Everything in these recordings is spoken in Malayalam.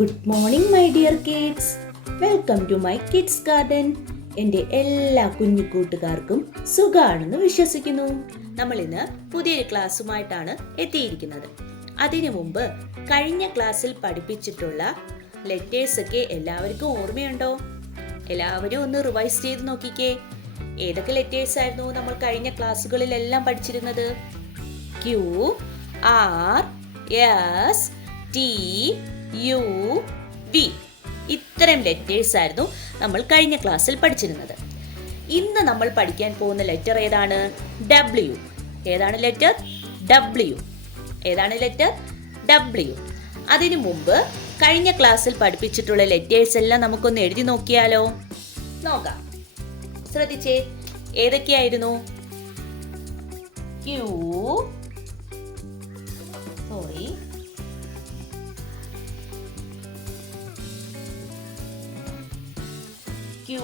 Good morning my dear kids. Welcome to my kids garden. എൻ്റെ എല്ലാ കുഞ്ഞു കൂട്ടുകാർക്കും സുഖാണെന്ന് വിശ്വസിക്കുന്നു. നമ്മൾ ഇന്ന് പുതിയൊരു ക്ലാസ്സുമായിട്ടാണ് എത്തിയിരിക്കുന്നത്. അതിനു മുമ്പ് കഴിഞ്ഞ ക്ലാസ്സിൽ പഠിപ്പിച്ചിട്ടുള്ള ലെറ്റേഴ്സ് ഒക്കെ എല്ലാവർക്കും ഓർമ്മയുണ്ടോ? എല്ലാവരും ഒന്ന് റിവൈസ് ചെയ്ത് നോക്കിക്കേ. ഏതൊക്കെ ലെറ്റേഴ്സ് ആയിരുന്നു നമ്മൾ കഴിഞ്ഞ ക്ലാസ്സുകളിലെല്ലാം പഠിച്ചിരുന്നത്? Q, R, S, T, U, V. ഇത്തരം ലെറ്റേഴ്സ് ആയിരുന്നു നമ്മൾ കഴിഞ്ഞ ക്ലാസ്സിൽ പഠിച്ചിരുന്നത്. ഇന്ന് നമ്മൾ പഠിക്കാൻ പോകുന്ന ലെറ്റർ ഏതാണ്? ഡബ്ല്യു. ഏതാണ് ലെറ്റർ? ഡബ്ല്യു. ഏതാണ് ലെറ്റർ? ഡബ്ല്യു. അതിനു മുമ്പ് കഴിഞ്ഞ ക്ലാസ്സിൽ പഠിപ്പിച്ചിട്ടുള്ള ലെറ്റേഴ്സ് എല്ലാം നമുക്കൊന്ന് എഴുതി നോക്കിയാലോ? നോക്കാം. ശ്രദ്ധിച്ചേ, ഏതൊക്കെയായിരുന്നു? Q, Q,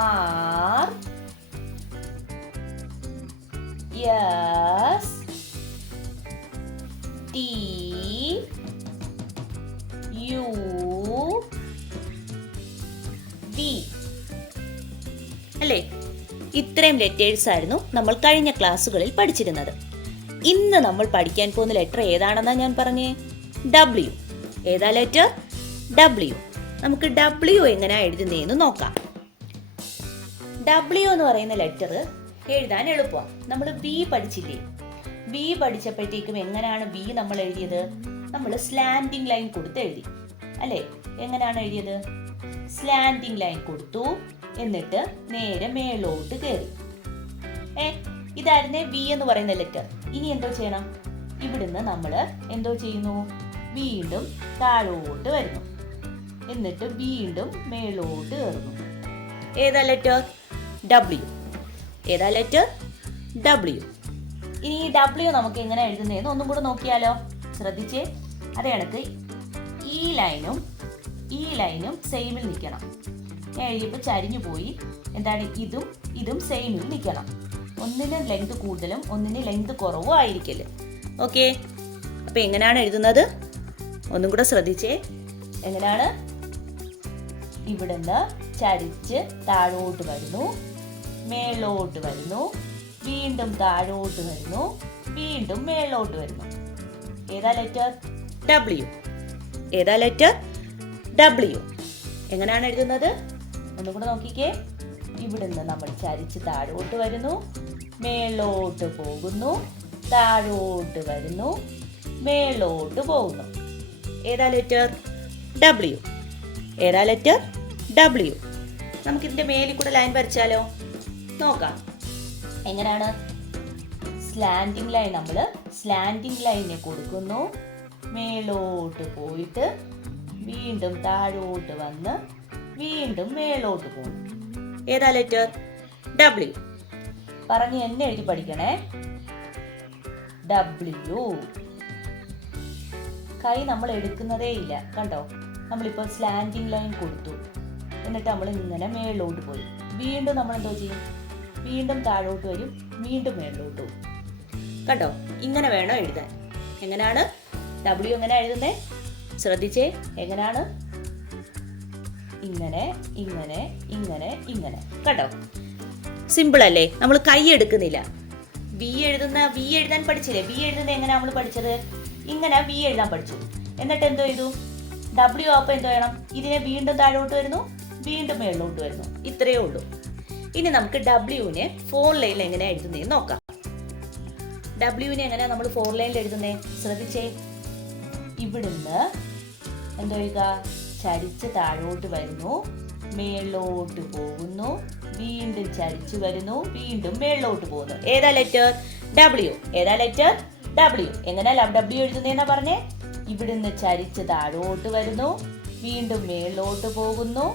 R, S, T, U, V. അല്ലേ? ഇത്രയും ലെറ്റേഴ്സ് ആയിരുന്നു നമ്മൾ കഴിഞ്ഞ ക്ലാസ്സുകളിൽ പഠിച്ചിരുന്നത്. ഇന്ന് നമ്മൾ പഠിക്കാൻ പോകുന്ന ലെറ്റർ ഏതാണെന്നാ ഞാൻ പറഞ്ഞേ? ഡബ്ല്യു. ഏതാ ലെറ്റർ? ഡബ്ല്യു. നമുക്ക് ഡബ്ല്യു എങ്ങനെയാ എഴുതുന്നതെന്ന് നോക്കാം. ഡബ്ല്യു എന്ന് പറയുന്ന ലെറ്റർ എഴുതാൻ എളുപ്പമാണ്. നമ്മൾ വി പഠിച്ചില്ലേ? വി പഠിച്ചപ്പോഴത്തേക്കും എങ്ങനെയാണ് വി നമ്മൾ എഴുതിയത്? നമ്മൾ സ്ലാൻഡിങ് ലൈൻ കൊടുത്ത് എഴുതി അല്ലേ? എങ്ങനെയാണ് എഴുതിയത്? സ്ലാൻഡിങ് ലൈൻ കൊടുത്തു, എന്നിട്ട് നേരെ മേലോട്ട് കയറി. ഇതായിരുന്നേ വി എന്ന് പറയുന്ന ലെറ്റർ. ഇനി എന്തോ ചെയ്യണം? ഇവിടുന്ന് നമ്മൾ എന്തോ ചെയ്യുന്നു? വീണ്ടും താഴോട്ട് വരുന്നു, എന്നിട്ട് വീണ്ടും മേലോട്ട് കയറുന്നു. ഏതാ ലെറ്റർ? ഡബ്ല്യു. ഏതാ ലെറ്റർ? ഡബ്ല്യു. ഇനി ഈ ഡബ്ല്യു നമുക്ക് എങ്ങനെ എഴുതുന്നതെന്ന് ഒന്നും കൂടെ നോക്കിയാലോ? ശ്രദ്ധിച്ചേ. അതേ കണക്ക് ഈ ലൈനും സെയിമിൽ നിൽക്കണം. ഞാൻ എഴുതിയപ്പോൾ ചരിഞ്ഞു പോയി. എന്താണ്? ഇതും സെയിമിൽ നിൽക്കണം. ഒന്നിന് ലെങ്ത് കൂടുതലും ഒന്നിന് ലെങ്ത് കുറവും ആയിരിക്കല്. ഓക്കെ, അപ്പൊ എങ്ങനെയാണ് എഴുതുന്നത്? ഒന്നും കൂടെ ശ്രദ്ധിച്ചേ. എങ്ങനെയാണ്? ഇവിടുന്ന് ചരിച്ച് താഴോട്ട് വരുന്നു, മേലോട്ട് വരുന്നു, വീണ്ടും താഴോട്ട് വരുന്നു, വീണ്ടും മേലോട്ട് വരുന്നു. ഏതാ ലെറ്റർ? ഡബ്ല്യു. ഏതാ ലെറ്റർ? ഡബ്ല്യു. എങ്ങനെയാണ് എഴുതുന്നത്? ഒന്നും കൂടെ നോക്കിക്കേ. ഇവിടുന്ന് നമ്മൾ ചരിച്ച് താഴോട്ട് വരുന്നു, മേലോട്ട് പോകുന്നു, താഴോട്ട് വരുന്നു, മേലോട്ട് പോകുന്നു. ഏതാ ലെറ്റർ? ഡബ്ല്യു. ഏതാ ലെറ്റർ? ഡബ്ല്യു. നമുക്കിതിന്റെ മേലിൽ കൂടെ ലൈൻ വരച്ചാലോ? നോക്കാം. എങ്ങനെയാണ്? സ്ലാൻഡിങ് ലൈൻ നമ്മൾ സ്ലാൻഡിങ് ലൈനെ കൊടുക്കുന്നു, മേലോട്ട് പോയിട്ട് വീണ്ടും താഴോട്ട് വന്ന് വീണ്ടും മേലോട്ട് പോകുന്നു. ഏതാ ലെറ്റർ? ഡബ്ല്യു. പറഞ്ഞ് എന്നെ എഴുതി പഠിക്കണേ. ഡബ്ല്യു. കൈ നമ്മൾ എടുക്കുന്നതേ ഇല്ല, കണ്ടോ? നമ്മളിപ്പോൾ സ്ലാൻഡിങ് ലൈൻ കൊടുത്തു, എന്നിട്ട് നമ്മൾ ഇങ്ങനെ മേളിലോട്ട് പോയി. വീണ്ടും നമ്മൾ എന്തോ ചെയ്യും? വീണ്ടും താഴോട്ട് വരും, വീണ്ടും മേളിലോട്ട് പോകും. കണ്ടോ? ഇങ്ങനെ വേണം എഴുതാൻ. എങ്ങനെയാണ് ഡബ്ല്യു എങ്ങനെ എഴുതുന്നേ? ശ്രദ്ധിച്ചേ. എങ്ങനെയാണ്? ഇങ്ങനെ ഇങ്ങനെ ഇങ്ങനെ ഇങ്ങനെ. കണ്ടോ? സിമ്പിൾ അല്ലേ? നമ്മൾ കൈ എടുക്കുന്നില്ല. വി എഴുതാൻ പഠിച്ചില്ലേ? വി എഴുതുന്നത് എങ്ങനെയാ നമ്മൾ പഠിച്ചത്? ഇങ്ങനെ വി എഴുതാൻ പഠിച്ചു. എന്നിട്ട് എന്തോ ചെയ്തു? ഡബ്ല്യു ആപ്പോൾ എന്തോ ചെയ്യണം? ഇതിനെ വീണ്ടും താഴോട്ട് വരുന്നു, വീണ്ടും മേളിലോട്ട് വരുന്നു. ഇത്രയേ ഉള്ളൂ. ഇനി നമുക്ക് ഡബ്ല്യുവിനെ 4 ലൈനിൽ എങ്ങനെയാ എഴുതുന്നതെന്ന് നോക്കാം. ഡബ്ല്യുവിനെ എങ്ങനെയാ നമ്മൾ 4 ലൈനിൽ എഴുതുന്നേ? ശ്രദ്ധിച്ചേ. ഇവിടുന്ന് എന്തോ ചെയ്യുക? ചരിച്ച് താഴോട്ട് വരുന്നു, മേളിലോട്ട് പോകുന്നു, വീണ്ടും ചരിച്ചു വരുന്നു, വീണ്ടും മേളിലോട്ട് പോകുന്നു. ഏതാ ലെറ്റർ? ഡബ്ല്യു. ഏതാ ലെറ്റർ? ഡബ്ല്യു. എങ്ങനെയാ ഡബ്ല്യു എഴുതുന്നതെന്നാ പറഞ്ഞേ? ഇവിടുന്ന് ചരിച്ച് താഴോട്ട് വരുന്നു, വീണ്ടും മേളിലോട്ട് പോകുന്നു,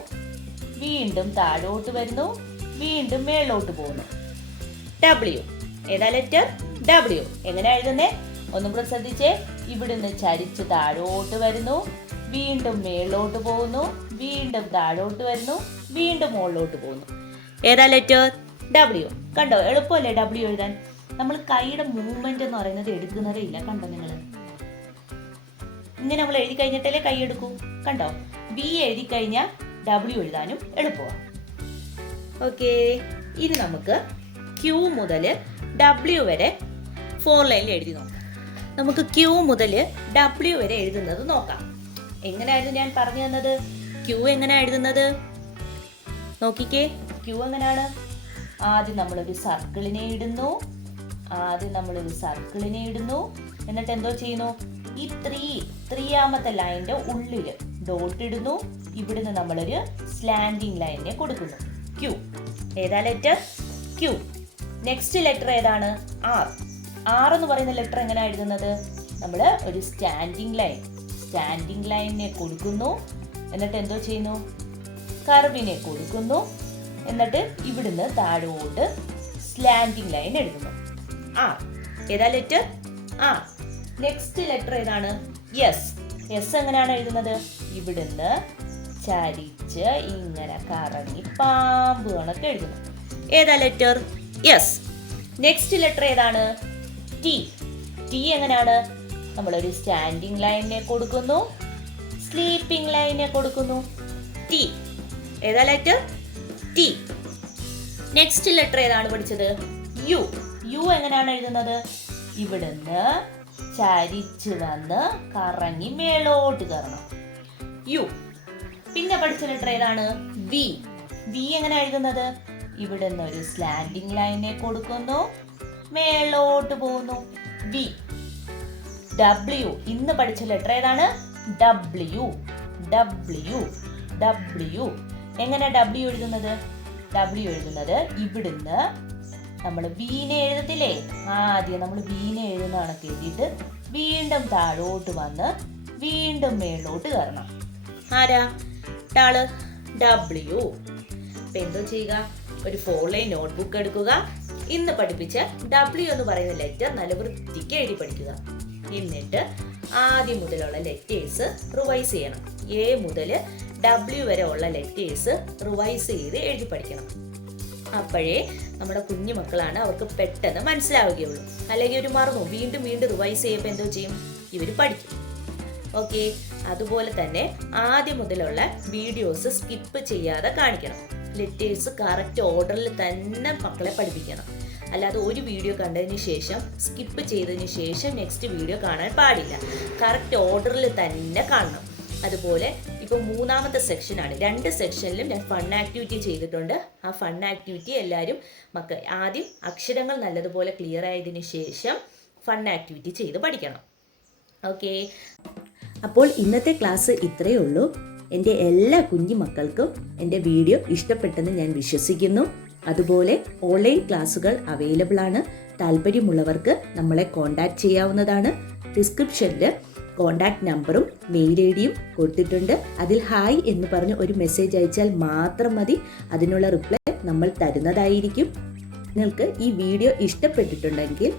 വീണ്ടും താഴോട്ട് വരുന്നു, വീണ്ടും മേളിലോട്ട് പോകുന്നു. ഡബ്ല്യു. ഏതാ ലെറ്റർ? ഡബ്ല്യു. എങ്ങനെയാ എഴുതുന്നേ? ഒന്നും കൂടെ ശ്രദ്ധിച്ചേ. ഇവിടുന്ന് ചരിച്ച് താഴോട്ട് വരുന്നു, വീണ്ടും മേളിലോട്ട് പോകുന്നു, വീണ്ടും താഴോട്ട് വരുന്നു, വീണ്ടും മുകളിലോട്ട് പോകുന്നു. ഏതാ ലെറ്റർ? ഡബ്ല്യു. കണ്ടോ? എളുപ്പമല്ലേ ഡബ്ല്യു എഴുതാൻ? നമ്മൾ കൈയുടെ മൂവ്മെന്റ് എന്ന് പറയുന്നത് എടുക്കുന്നതേ ഇല്ല. കണ്ടോ നിങ്ങൾ? ഇങ്ങനെ നമ്മൾ എഴുതി കഴിഞ്ഞിട്ടല്ലേ കൈ എടുക്കൂ. കണ്ടോ, ബി എഴുതി കഴിഞ്ഞാൽ ഡബ്ല്യു എഴുതാനും എളുപ്പമാണ്. ഓക്കെ, ഇനി നമുക്ക് ക്യൂ മുതൽ ഡബ്ല്യു വരെ 4 ലൈനിൽ എഴുതി നോക്കാം. നമുക്ക് ക്യൂ മുതൽ ഡബ്ല്യു വരെ എഴുതുന്നത് നോക്കാം. എങ്ങനെയായിരുന്നു ഞാൻ പറഞ്ഞു തന്നത്? ക്യൂ എങ്ങനെയാണ് എഴുതുന്നത് നോക്കിക്കേ. ക്യൂ എങ്ങനെയാണ്? ആദ്യം നമ്മളൊരു സർക്കിളിനെ ഇടുന്നു. എന്നിട്ട് എന്തോ ചെയ്യുന്നു? ഈ 3 ലൈനിന്റെ ഉള്ളിൽ ഡോട്ട് ഇടുന്നു. ഇവിടുന്ന് നമ്മളൊരു സ്ലാൻഡിങ് ലൈനിനെ കൊടുക്കുന്നു. ക്യൂ. ഏതാ ലെറ്റർ? ക്യൂ. നെക്സ്റ്റ് ലെറ്റർ ഏതാണ്? ആർ. ആർ എന്ന് പറയുന്ന ലെറ്റർ എങ്ങനെയാണ് എഴുതുന്നത്? നമ്മൾ ഒരു സ്റ്റാൻഡിങ് ലൈനിനെ കൊടുക്കുന്നു. എന്നിട്ട് എന്തോ ചെയ്യുന്നു? കർവിനെ കൊടുക്കുന്നു. എന്നിട്ട് ഇവിടുന്ന് താഴോട്ട് സ്ലാൻഡിങ് ലൈൻ എഴുതുന്നു. ആർ. ഏതാ ലെറ്റർ? ആർ. നെക്സ്റ്റ് ലെറ്റർ ഏതാണ്? എസ്. എസ് എങ്ങനെയാണ് എഴുതുന്നത്? ഇവിടുന്ന് ചരിച്ച് ഇങ്ങനെ കറങ്ങി പാമ്പ് കണക്ക് എഴുതുന്നു. ഏതാ ലെറ്റർ? എസ്. നെക്സ്റ്റ് ലെറ്റർ ഏതാണ്? ടി. ടി എങ്ങനെയാണ്? നമ്മളൊരു സ്റ്റാൻഡിങ് ലൈനിനെ കൊടുക്കുന്നു, സ്ലീപ്പിംഗ് ലൈനിനെ കൊടുക്കുന്നു. ടി. ഏതാ ലെറ്റർ? ടി. നെക്സ്റ്റ് ലെറ്റർ ഏതാണ് പഠിച്ചത്? യു. യു എങ്ങനെയാണ് എഴുതുന്നത്? ഇവിടുന്ന് ചരിച്ച് വന്ന് കറങ്ങി മേലോട്ട് കയറണം. യു. പിന്നെ പഠിച്ച ലെറ്റർ ഏതാണ്? വി. വി എങ്ങനെ എഴുതുന്നത്? ഇവിടുന്ന് ഒരു സ്ലാൻഡിംഗ് ലൈനിനെ കൊടുക്കുന്നു, മേലോട്ട് പോകുന്നു. വി. ഡബ്ല്യു. ഇന്ന് പഠിച്ച ലെറ്റർ ഏതാണ്? ഡബ്ല്യു. ഡബ്ല്യു. ഡബ്ല്യു. എങ്ങനെ ഡബ്ല്യു എഴുതുന്നത്? ഡബ്ല്യു എഴുതുന്നത് ഇവിടുന്ന് നമ്മൾ വീനെ എഴുതത്തില്ലേ? ആദ്യം നമ്മൾ വീനെ എഴുതുന്ന കണക്ക് എഴുതിയിട്ട് വീണ്ടും താഴോട്ട് വന്ന് വീണ്ടും മേളിലോട്ട് കയറണം. ആരാ? Tall W. അപ്പൊ എന്തോ ചെയ്യുക? ഒരു 4 ലൈൻ നോട്ട്ബുക്ക് എടുക്കുക. ഇന്ന് പഠിപ്പിച്ച ഡബ്ല്യു എന്ന് പറയുന്ന ലെറ്റർ നല്ല വൃത്തിക്ക് എഴുതി പഠിക്കുക. എന്നിട്ട് ആദ്യം മുതലുള്ള ലെറ്റേഴ്സ് റിവൈസ് ചെയ്യണം. എ മുതൽ ഡബ്ല്യു വരെ ഉള്ള ലെറ്റേഴ്സ് റിവൈസ് ചെയ്ത് എഴുതി പഠിക്കണം. അപ്പോഴേ നമ്മുടെ കുഞ്ഞു മക്കളാണ്, അവർക്ക് പെട്ടെന്ന് മനസ്സിലാവുകയുള്ളൂ. അല്ലെങ്കിൽ ഒരു മറന്നു വീണ്ടും റിവൈസ് ചെയ്യുമ്പോൾ എന്തോ ചെയ്യും? ഇവർ പഠിക്കും. ഓക്കെ, അതുപോലെ തന്നെ ആദ്യം മുതലുള്ള വീഡിയോസ് സ്കിപ്പ് ചെയ്യാതെ കാണിക്കണം. ലെറ്റേഴ്സ് കറക്റ്റ് ഓർഡറിൽ തന്നെ മക്കളെ പഠിപ്പിക്കണം. അല്ലാതെ ഒരു വീഡിയോ കണ്ടതിന് ശേഷം സ്കിപ്പ് ചെയ്തതിന് ശേഷം നെക്സ്റ്റ് വീഡിയോ കാണാൻ പാടില്ല. കറക്റ്റ് ഓർഡറിൽ തന്നെ കാണണം. അതുപോലെ ഇപ്പോൾ 3ാമത്തെ സെക്ഷനാണ്. 2 സെക്ഷനിലും ഞാൻ ഫൺ ആക്ടിവിറ്റി ചെയ്തിട്ടുണ്ട്. ആ ഫൺ ആക്ടിവിറ്റി എല്ലാവരും ആദ്യം അക്ഷരങ്ങൾ നല്ലതുപോലെ ക്ലിയർ ആയതിനു ശേഷം ഫൺ ആക്ടിവിറ്റി ചെയ്ത് പഠിക്കണം. ഓക്കെ, അപ്പോൾ ഇന്നത്തെ ക്ലാസ് ഇത്രയേ ഉള്ളൂ. എൻ്റെ എല്ലാ കുഞ്ഞു മക്കൾക്കും എൻ്റെ വീഡിയോ ഇഷ്ടപ്പെട്ടെന്ന് ഞാൻ വിശ്വസിക്കുന്നു. അതുപോലെ ഓൺലൈൻ ക്ലാസ്സുകൾ അവൈലബിൾ ആണ്. താല്പര്യമുള്ളവർക്ക് നമ്മളെ കോൺടാക്റ്റ് ചെയ്യാവുന്നതാണ്. ഡിസ്ക്രിപ്ഷനിൽ കോൺടാക്റ്റ് നമ്പറും മെയിൽ ഐ ഡിയും കൊടുത്തിട്ടുണ്ട്. അതിൽ ഹായ് എന്ന് പറഞ്ഞ് ഒരു മെസ്സേജ് അയച്ചാൽ മാത്രം മതി. അതിനുള്ള റിപ്ലൈ നമ്മൾ തരുന്നതായിരിക്കും. നിങ്ങൾക്ക് ഈ വീഡിയോ ഇഷ്ടപ്പെട്ടിട്ടുണ്ടെങ്കിൽ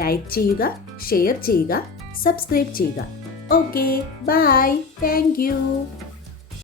ലൈക്ക് ചെയ്യുക, ഷെയർ ചെയ്യുക, സബ്സ്ക്രൈബ് ചെയ്യുക. Okay, bye, thank U.